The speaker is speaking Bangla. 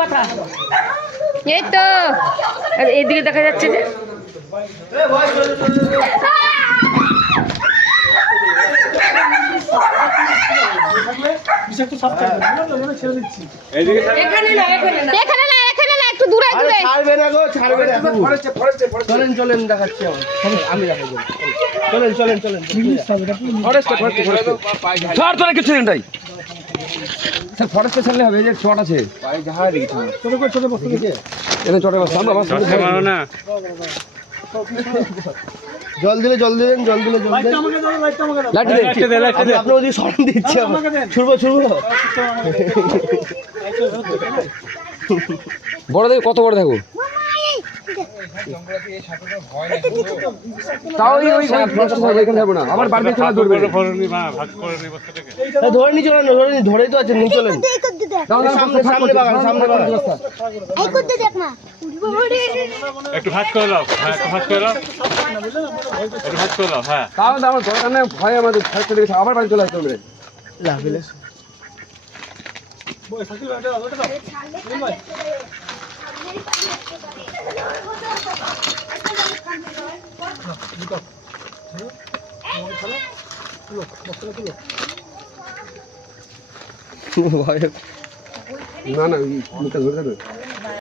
মাথা এই তো এইদিকে দেখা যাচ্ছে যে একটু দূরে দূরে ছাড়বে না গো, ছাড়বে না। চলেন চলেন দেখাচ্ছি আমি দেখাবো। চলেন চলেন চলেন ছাড় তোরা কিছু নেই স্যার ফরেস্টে ছাড়লে হবে, এই যে চট আছে এখানে চটে বসতাম বাবা না জল দিলে জল দিলেন, জল দিলে জল দিলেন। আপনার ওদিকে সরণ দিচ্ছে, ছুড়বো ছুড়বো। বড় দেখো, কত বড় দেখো, তাও এখানে যাবো না, আবার বাড়ি খেলা ধরবে। ধরে নি চলেন, ধরে নি, ধরেই তো আছে, নিয়ে চলেন। সামনে বাগান, সামনে বাগান। একটু ভাজ করে দাও, হ্যাঁ একটু ভাজ করে দাও, একটু ভাজ করে দাও, হ্যাঁ। তাও আমার দরকার নেই, ভয় আমাদের ভয় চলে গেছে, আবার বাড়ি চলে আসতে হবে। না না মুখে ধরে দেবে।